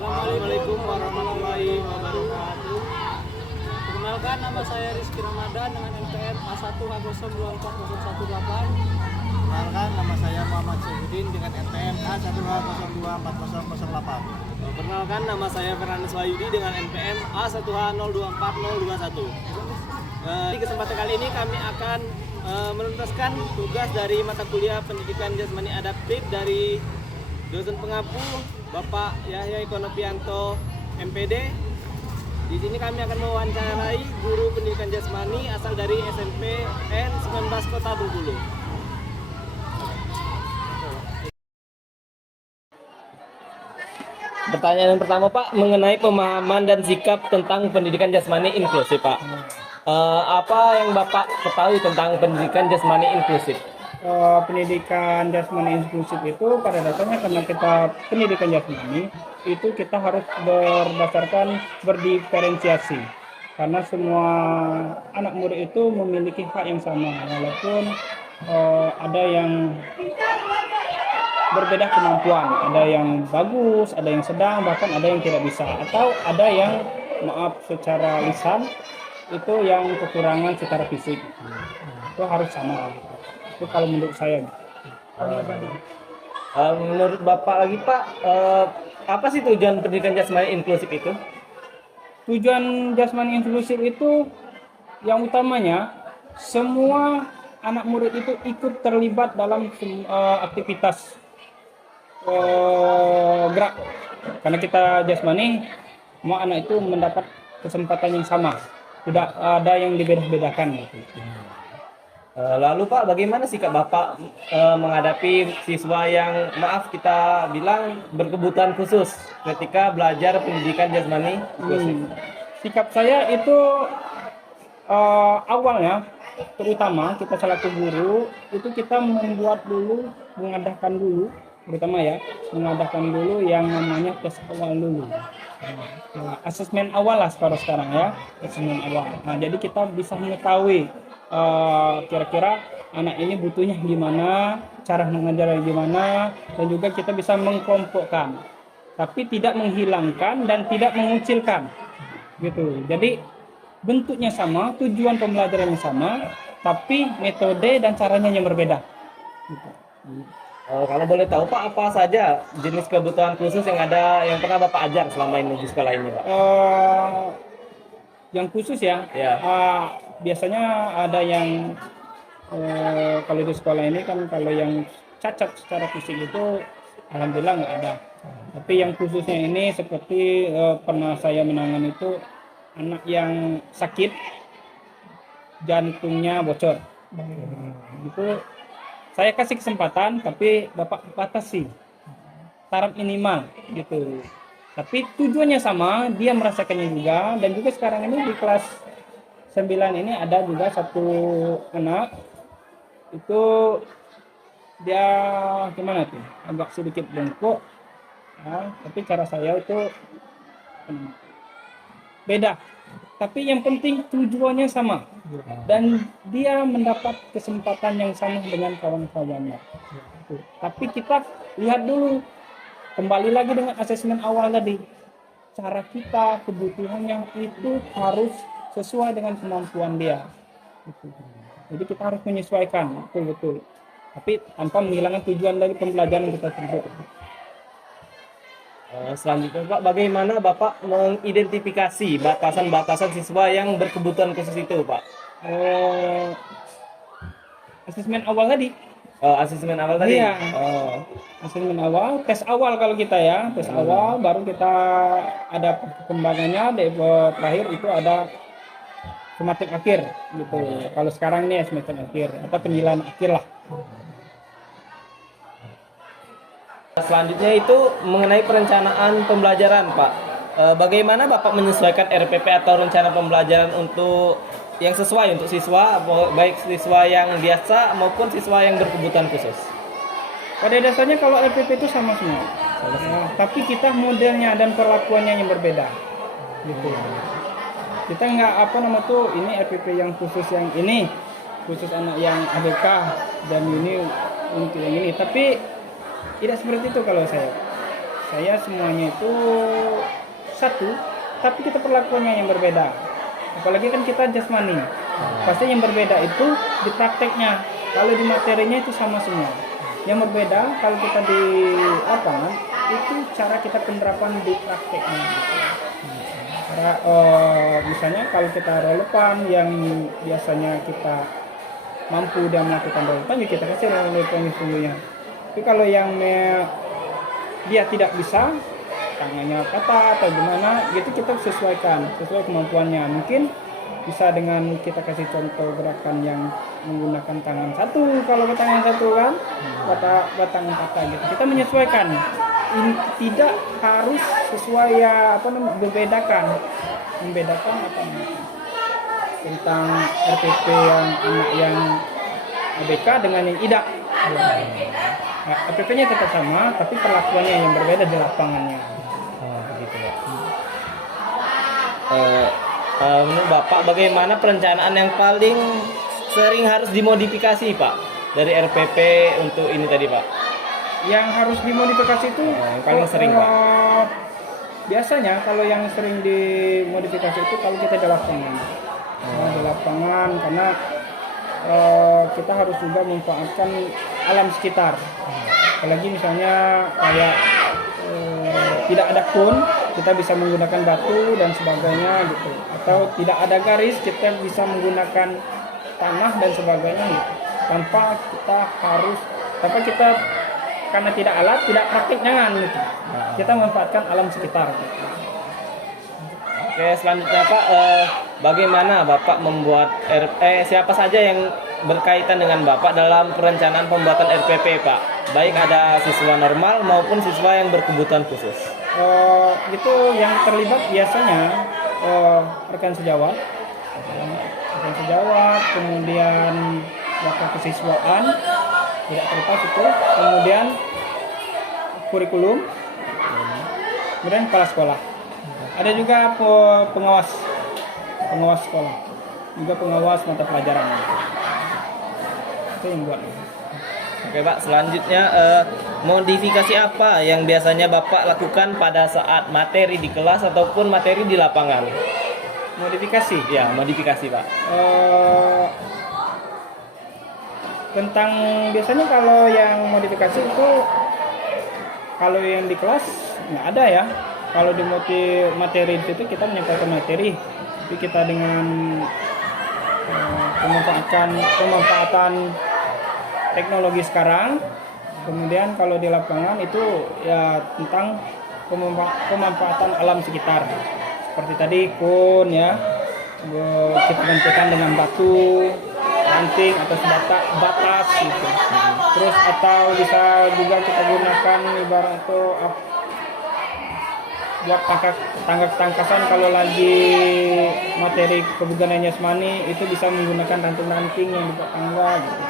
Assalamualaikum warahmatullahi wabarakatuh. Perkenalkan, nama saya Rizky Ramadan dengan NPM A1H024018. Perkenalkan, nama saya Muhammad Syahudin dengan NPM A1H024008. Perkenalkan, nama saya Fernandes Wahyudi dengan NPM A1H024021. Di kesempatan kali ini kami akan menuntaskan tugas dari mata kuliah Pendidikan Jasmani Adaptif dari dosen pengampu Bapak Yahya Ikonopianto MPD. Di sini kami akan mewawancarai guru pendidikan jasmani asal dari SMP N19 Kota Bengkulu. Pertanyaan yang pertama, Pak, mengenai pemahaman dan sikap tentang pendidikan jasmani inklusif, Pak. Apa yang Bapak ketahui tentang pendidikan jasmani inklusif? Pendidikan jasmani inklusif itu pada dasarnya karena kita pendidikan jasmani itu kita harus berdasarkan berdiferensiasi karena semua anak murid itu memiliki hak yang sama walaupun ada yang berbeda kemampuan, ada yang bagus, ada yang sedang, bahkan ada yang tidak bisa atau ada yang secara lisan itu yang kekurangan secara fisik itu harus sama. Itu kalau menurut saya. Menurut Bapak lagi, Pak, apa sih tujuan pendidikan jasmani inklusif itu? Tujuan jasmani inklusif itu yang utamanya semua anak murid itu ikut terlibat dalam aktivitas gerak. Karena kita jasmani, semua anak itu mendapat kesempatan yang sama, tidak ada yang dibedakan. Lalu Pak, bagaimana sikap Bapak menghadapi siswa yang kita bilang berkebutuhan khusus ketika belajar pendidikan jasmani inklusif? Sikap saya itu awalnya, terutama kita selaku guru itu kita mengadakan dulu yang namanya tes awal dulu. Asesmen awal lah sekarang ya, asesmen awal. Nah, jadi kita bisa mengetahui kira-kira anak ini butuhnya gimana, cara mengajarnya gimana, dan juga kita bisa mengkelompokkan, tapi tidak menghilangkan dan tidak mengucilkan, gitu. Jadi bentuknya sama, tujuan pembelajaran yang sama, tapi metode dan caranya yang berbeda. Gitu. Kalau boleh tahu Pak, apa saja jenis kebutuhan khusus yang pernah Bapak ajar selama ini di sekolah ini, Pak? Yang khusus ya, biasanya ada yang kalau di sekolah ini kan kalau yang cacat secara fisik itu alhamdulillah nggak ada. Tapi yang khususnya ini seperti pernah saya menangani itu anak yang sakit jantungnya bocor. Itu saya kasih kesempatan tapi Bapak batasi taraf minimal gitu. Tapi tujuannya sama, dia merasakannya juga. Dan juga sekarang ini di kelas 9 ini ada juga satu anak itu dia gimana tuh, agak sedikit bengkok ya, tapi cara saya itu beda, tapi yang penting tujuannya sama dan dia mendapat kesempatan yang sama dengan kawan-kawannya. Tapi kita lihat dulu, kembali lagi dengan asesmen awal tadi, cara kita, kebutuhannya itu harus sesuai dengan kemampuan dia. Jadi kita harus menyesuaikan, betul-betul. Tapi tanpa menghilangkan tujuan dari pembelajaran kita tersebut. Selanjutnya Pak, bagaimana Bapak mengidentifikasi batasan-batasan siswa yang berkebutuhan khusus itu, Pak? Asesmen awal tadi. Asesmen awal tadi? Iya. Asesmen awal, tes awal kalau kita ya. Tes awal, baru kita ada perkembangannya. Terakhir itu ada semester akhir gitu. Kalau sekarang ini semester akhir atau penilaian akhir lah. Selanjutnya itu mengenai perencanaan pembelajaran, Pak. Bagaimana Bapak menyesuaikan RPP atau rencana pembelajaran untuk yang sesuai untuk siswa, baik siswa yang biasa maupun siswa yang berkebutuhan khusus? Pada dasarnya kalau RPP itu sama semua. Tapi kita modelnya dan perlakuannya yang berbeda. Gitu. Kita nggak ini RPP yang khusus yang ini, khusus anak yang ABK dan ini untuk yang ini. Tapi tidak seperti itu kalau saya. saya semuanya itu satu, tapi kita perlakuannya yang berbeda. Apalagi kan kita jasmani, pasti yang berbeda itu di prakteknya. Kalau di materinya itu sama semua. Yang berbeda kalau kita di lapangan itu cara kita penerapan di prakteknya. Cara, misalnya kalau kita relevan yang biasanya kita mampu dan melakukan relevan, ya kita kasih relevan sungguhnya. Tapi kalau yang dia tidak bisa, tangannya patah atau gimana gitu, kita sesuaikan sesuai kemampuannya. Mungkin bisa dengan kita kasih contoh gerakan yang menggunakan tangan satu, kalau tangan satu kan tangan patah gitu, kita menyesuaikan. Tidak harus sesuai ya membedakan apa tentang RPP yang anak yang ABK dengan yang tidak. Nah, RPP-nya tetap sama, tapi perlakuannya yang berbeda di lapangannya. Begitu ya. Menurut Bapak, bagaimana perencanaan yang paling sering harus dimodifikasi Pak dari RPP untuk ini tadi Pak? Yang harus dimodifikasi itu yang paling sering Pak? Biasanya kalau yang sering dimodifikasi itu kalau kita di lapangan. Di lapangan karena kita harus juga memanfaatkan alam sekitar. Apalagi misalnya kayak tidak ada kun, kita bisa menggunakan batu dan sebagainya gitu. Atau tidak ada garis, kita bisa menggunakan tanah dan sebagainya gitu. Tanpa kita karena tidak alat, tidak praktik jangan gitu. Kita memanfaatkan alam sekitar gitu. Oke, selanjutnya Pak, bagaimana Bapak membuat siapa saja yang berkaitan dengan Bapak dalam perencanaan pembuatan RPP Pak? Baik ada siswa normal maupun siswa yang berkebutuhan khusus. Itu yang terlibat biasanya rekan sejawat, kemudian waktu kesiswaan tidak terlepas itu, kemudian kurikulum, kemudian kepala sekolah. Ada juga pengawas sekolah, juga pengawas mata pelajaran. Itu yang buat. Oke Pak, selanjutnya modifikasi apa yang biasanya Bapak lakukan pada saat materi di kelas ataupun materi di lapangan? Modifikasi? Ya, modifikasi Pak. Tentang biasanya kalau yang modifikasi itu, kalau yang di kelas nggak ada ya. Kalau di materi itu kita menyampaikan materi, tapi kita dengan pemanfaatan teknologi sekarang. Kemudian kalau di lapangan itu ya tentang pemanfaatan alam sekitar. Seperti tadi kun ya, kita gantikan dengan batu, ranting atau batas gitu. Terus atau bisa juga kita gunakan ibarat itu buat tangkas-tangkasan kalau lagi materi kebugaran jasmani itu bisa menggunakan ranting-ranting yang dibuat tangga gitu.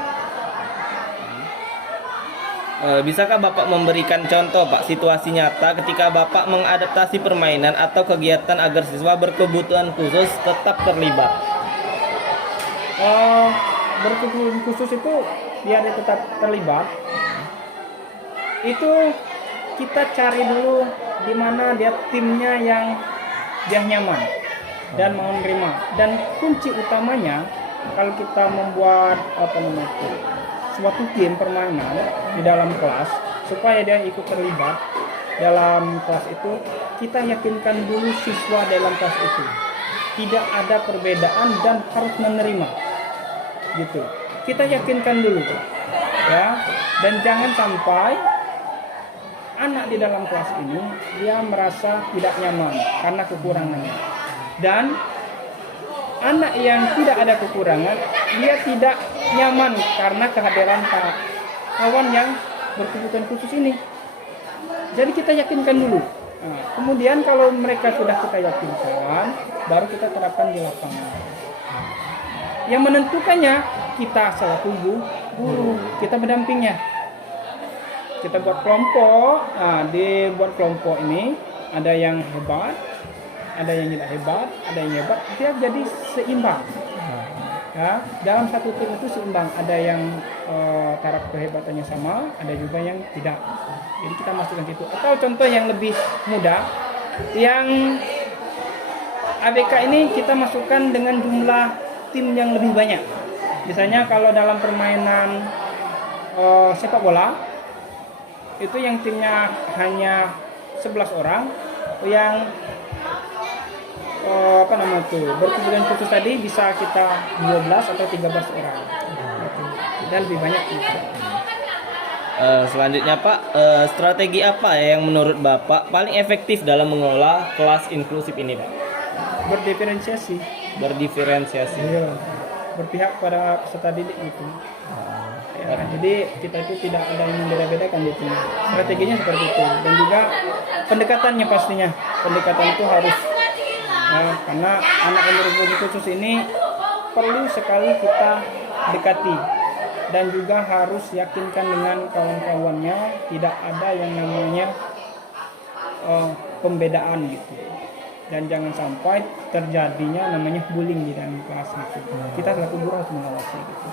Bisakah Bapak memberikan contoh Pak situasi nyata ketika Bapak mengadaptasi permainan atau kegiatan agar siswa berkebutuhan khusus tetap terlibat? Berkebutuhan khusus itu biar dia tetap terlibat, itu kita cari dulu di mana dia timnya yang dia nyaman dan mau menerima. Dan kunci utamanya kalau kita membuat suatu tim permainan di dalam kelas supaya dia ikut terlibat dalam kelas itu, kita yakinkan dulu siswa dalam kelas itu tidak ada perbedaan dan harus menerima gitu. Kita yakinkan dulu ya, dan jangan sampai anak di dalam kelas ini dia merasa tidak nyaman karena kekurangannya, dan anak yang tidak ada kekurangan dia tidak nyaman karena kehadiran kawan yang berkebutuhan khusus ini. Jadi kita yakinkan dulu. Nah, kemudian kalau mereka sudah kita yakinkan, baru kita terapkan di lapangan. Yang menentukannya kita selaku guru, kita mendampingnya. Kita buat kelompok. Nah, di buat kelompok ini ada yang hebat, ada yang tidak hebat, ada yang hebat. Dia jadi seimbang. Ya, dalam satu tim itu seimbang, ada yang taraf kehebatannya sama, ada juga yang tidak. Jadi kita masukkan situ. Atau contoh yang lebih mudah, yang ABK ini kita masukkan dengan jumlah tim yang lebih banyak. Misalnya kalau dalam permainan sepak bola, itu yang timnya hanya 11 orang, yang berkebutuhan khusus tadi bisa kita 12 atau 13 orang gitu. Dan lebih banyak gitu. Selanjutnya Pak, strategi apa yang menurut Bapak paling efektif dalam mengelola kelas inklusif ini Pak? Berdiferensiasi, Berdiferensiasi. berpihak pada peserta didik gitu. Ya, jadi kita itu tidak ada yang membeda-bedakan di sini. Strateginya seperti itu, dan juga pendekatannya pastinya. Pendekatan itu harus karena anak yang berkebutuhan khusus ini perlu sekali kita dekati, dan juga harus yakinkan dengan kawan-kawannya tidak ada yang namanya pembedaan gitu, dan jangan sampai terjadinya namanya bullying di dalam kelas gitu. Kita selaku guru harus mengawasi gitu.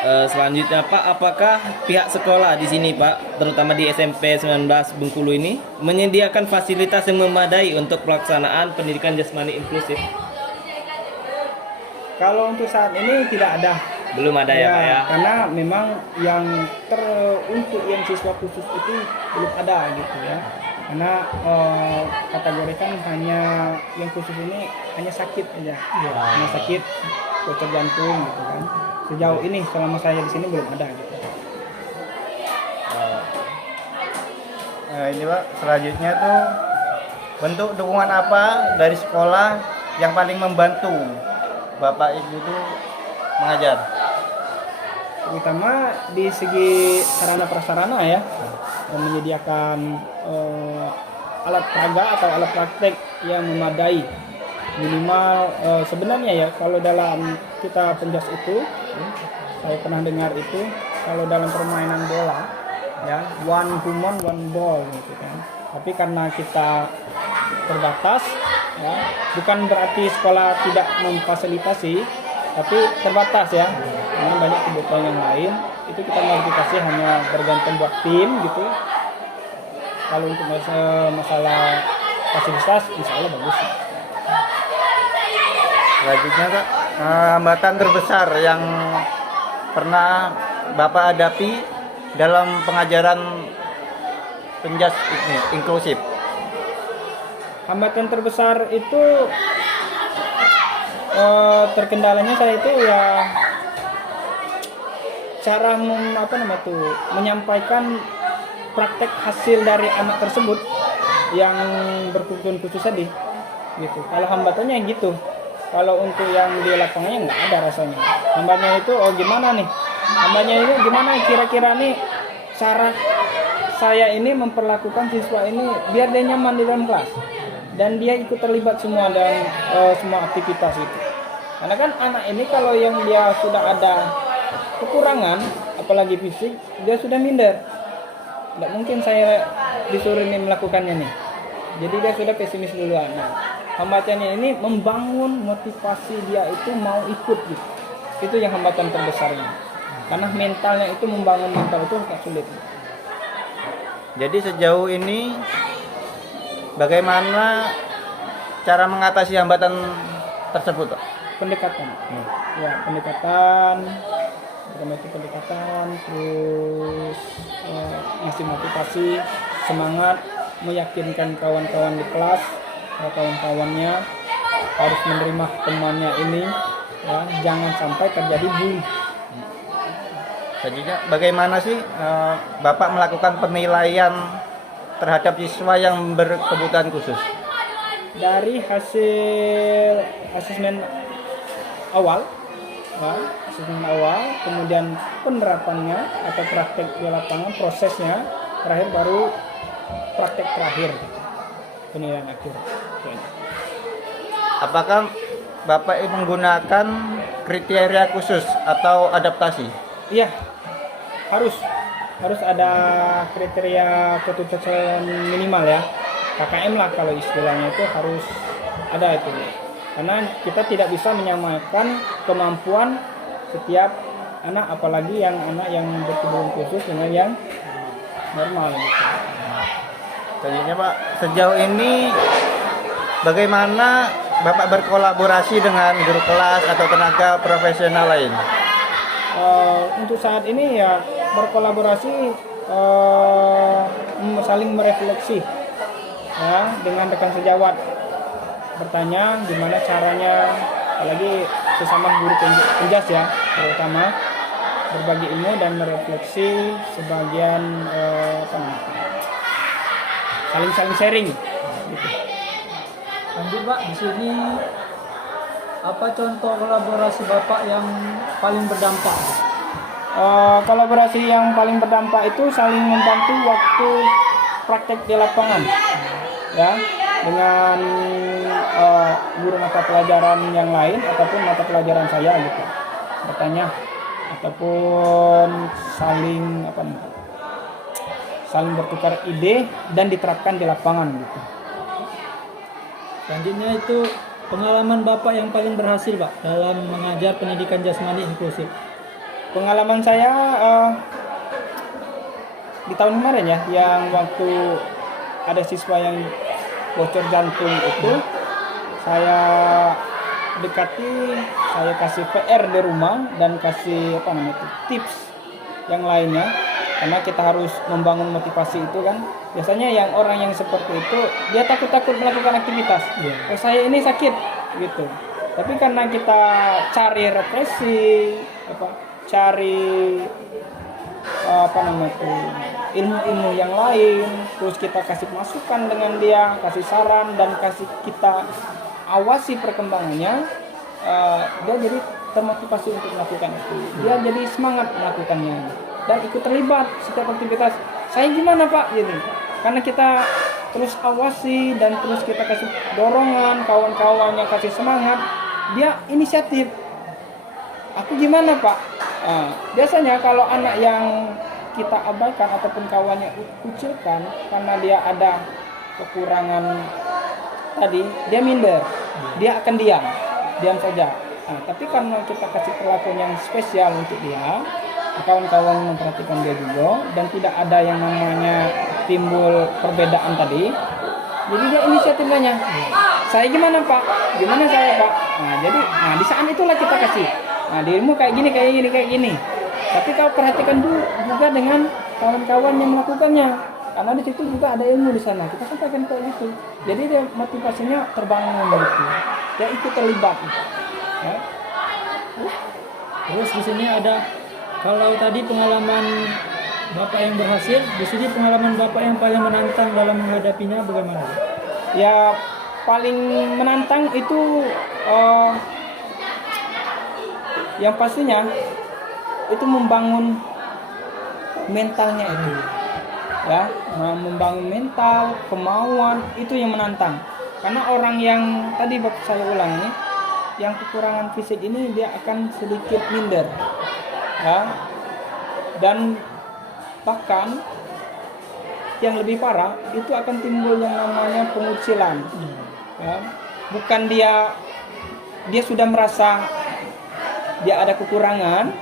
Selanjutnya Pak, apakah pihak sekolah di sini Pak, terutama di SMP 19 Bengkulu ini, menyediakan fasilitas yang memadai untuk pelaksanaan pendidikan jasmani inklusif? Kalau untuk saat ini tidak ada. Belum ada ya Pak ya? Karena memang yang untuk yang siswa khusus itu belum ada gitu ya. Karena kategorikan hanya yang khusus ini hanya sakit aja, hanya sakit bocor jantung gitu kan. Sejauh ini selama saya di sini belum ada gitu. Ini Pak, selanjutnya tuh bentuk dukungan apa dari sekolah yang paling membantu Bapak Ibu tuh mengajar? Terutama di segi sarana prasarana ya, menyediakan alat peraga atau alat praktek yang memadai. Minimal sebenarnya ya, kalau dalam kita penjas itu, saya pernah dengar itu, kalau dalam permainan bola ya, one woman one ball gitu kan. Tapi karena kita terbatas ya, bukan berarti sekolah tidak memfasilitasi, tapi terbatas ya, karena banyak kebutuhan yang lain, itu kita modifikasi hanya bergantung buat tim gitu. Kalau untuk masalah fasilitas insya Allah bagus. Selanjutnya Pak, hambatan terbesar yang pernah Bapak hadapi dalam pengajaran penjas ini inklusif. Hambatan terbesar itu terkendalanya saya itu ya cara menyampaikan praktek hasil dari anak tersebut yang berkebutuhan khusus tadi gitu. Kalau hambatannya gitu. Kalau untuk yang di lapangannya nggak ada rasanya. Hambatannya itu gimana nih? Hambatannya itu gimana kira-kira nih cara saya ini memperlakukan siswa ini biar dia nyaman di dalam kelas dan dia ikut terlibat semua dan semua aktivitas itu. Karena kan anak ini kalau yang dia sudah ada kekurangan apalagi fisik, dia sudah minder. Nggak mungkin saya disuruh ini melakukannya nih. Jadi dia sudah pesimis duluan. Nah, hambatannya ini membangun motivasi dia itu mau ikut gitu. Itu yang hambatan terbesarnya. Karena mentalnya itu, membangun mental itu agak sulit. Jadi sejauh ini bagaimana cara mengatasi hambatan tersebut Pak? Pendekatan. Ya, pendekatan. Pertama itu pendekatan, terus ngasih motivasi, semangat, meyakinkan kawan-kawan di kelas, kawan-kawannya harus menerima temannya ini, ya, jangan sampai terjadi bully. Selanjutnya bagaimana sih Bapak melakukan penilaian terhadap siswa yang berkebutuhan khusus? Dari hasil asesmen awal, ya, asesmen awal, kemudian penerapannya atau praktek di lapangan, prosesnya, terakhir baru praktek terakhir, penilaian akhir. Apakah Bapak menggunakan kriteria khusus atau adaptasi? Iya, harus ada kriteria ketutupan minimal ya, KKM lah kalau istilahnya, itu harus ada itu. karena kita tidak bisa menyamakan kemampuan setiap anak, apalagi yang anak yang berkebutuhan khusus dengan yang normal gitu. Selanjutnya Pak, sejauh ini bagaimana Bapak berkolaborasi dengan guru kelas atau tenaga profesional lain? Untuk saat ini ya berkolaborasi, saling merefleksi ya dengan rekan sejawat, bertanya gimana caranya, apalagi sesama guru penjas ya, terutama berbagi ilmu dan merefleksi sebagian saling sharing gitu. Lanjut Pak, di sini apa contoh kolaborasi Bapak yang paling berdampak? Kolaborasi yang paling berdampak itu saling membantu waktu praktek di lapangan ya, dengan guru mata pelajaran yang lain ataupun mata pelajaran saya gitu, bertanya ataupun saling saling bertukar ide dan diterapkan di lapangan gitu. Selanjutnya itu pengalaman Bapak yang paling berhasil Pak dalam mengajar pendidikan jasmani inklusif. Pengalaman saya di tahun kemarin ya, yang waktu ada siswa yang bocor jantung itu, saya dekati, saya kasih PR di rumah dan kasih tips yang lainnya, karena kita harus membangun motivasi itu kan. Biasanya yang orang yang seperti itu dia takut melakukan aktivitas. Oh, saya ini sakit gitu. Tapi karena kita cari represi, cari ilmu-ilmu yang lain, terus kita kasih masukan dengan dia, kasih saran dan kasih kita awasi perkembangannya, dia jadi termotivasi untuk melakukan itu. Dia jadi semangat melakukannya dan ikut terlibat setiap aktivitas. Saya gimana Pak? Gitu. Karena kita terus awasi dan terus kita kasih dorongan, kawan-kawannya kasih semangat, dia inisiatif. Aku gimana Pak? Biasanya kalau anak yang kita abaikan ataupun kawannya kucilkan karena dia ada kekurangan tadi, dia minder, dia akan diam saja. Tapi karena kita kasih perlakuan yang spesial untuk dia, kawan-kawan memperhatikan dia juga dan tidak ada yang namanya timbul perbedaan tadi, jadi dia inisiatif nanya, saya gimana Pak? Gimana saya Pak? Jadi di saat itulah kita kasih, dirimu kayak gini. Tapi kau perhatikan juga dengan kawan-kawan yang melakukannya, karena di situ juga ada ilmu di sana. Kita sampaikan kayak gitu. Jadi dia motivasinya terbangun gitu. Dia ikut terlibat. Ya. Terus di sini ada, kalau tadi pengalaman Bapak yang berhasil, di sini pengalaman Bapak yang paling menantang dalam menghadapinya bagaimana? Ya paling menantang itu yang pastinya itu membangun mentalnya itu, ya, membangun mental, kemauan itu yang menantang. Karena orang yang tadi Bapak saya ulangi, yang kekurangan fisik ini dia akan sedikit minder, ya, dan bahkan yang lebih parah itu akan timbul yang namanya pengucilan, ya. Bukan dia sudah merasa dia ada kekurangan,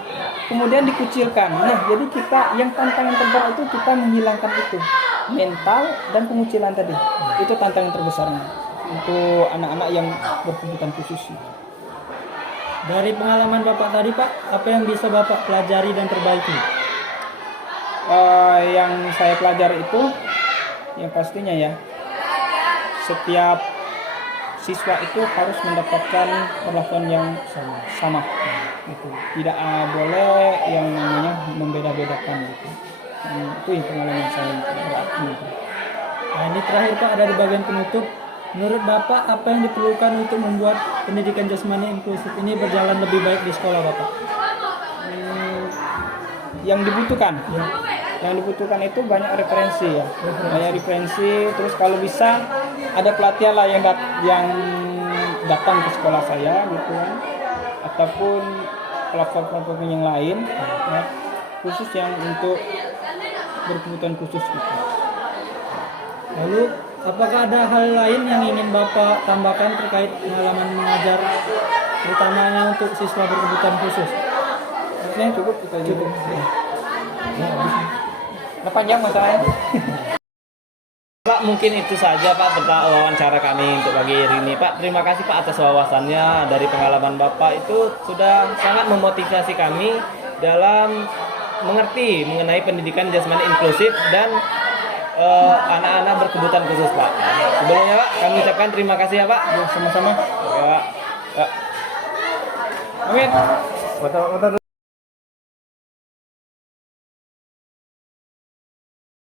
kemudian dikucilkan. Nah, jadi kita yang tantangan terberat itu kita menghilangkan itu, mental dan pengucilan tadi. Itu tantangan terbesarnya untuk anak-anak yang berkebutuhan khusus. Dari pengalaman Bapak tadi Pak, apa yang bisa Bapak pelajari dan perbaiki? Yang saya pelajari itu, yang pastinya ya, setiap siswa itu harus mendapatkan perlakuan yang sama. Gitu. Tidak boleh yang namanya membeda-bedakan gitu. Itu yang pengalaman saya berarti. Nah, ini terakhir Pak, ada di bagian penutup. Menurut Bapak, apa yang diperlukan untuk membuat pendidikan jasmani inklusif ini berjalan lebih baik di sekolah Bapak? Yang dibutuhkan, Ya. Yang dibutuhkan itu banyak referensi ya. Banyak referensi. Terus kalau bisa ada pelatihan lah yang datang ke sekolah saya gitu kan, ataupun platform-platform yang lain, ya, khusus yang untuk berkebutuhan khusus gitu. Lalu Apakah ada hal lain yang ingin Bapak tambahkan terkait pengalaman mengajar, terutamanya untuk siswa berkebutuhan khusus? Ini cukup kita cukup. Nah, panjang masalahnya. Pak, mungkin itu saja Pak wawancara kami untuk pagi hari ini. Pak, terima kasih Pak atas wawasannya. Dari pengalaman Bapak itu sudah sangat memotivasi kami dalam mengerti mengenai pendidikan jasmani inklusif dan anak-anak berkebutuhan khusus Pak. Sebelumnya Pak, kami ucapkan terima kasih ya Pak. Sama-sama. Ya, Pak. Ya. Amin. Foto dulu.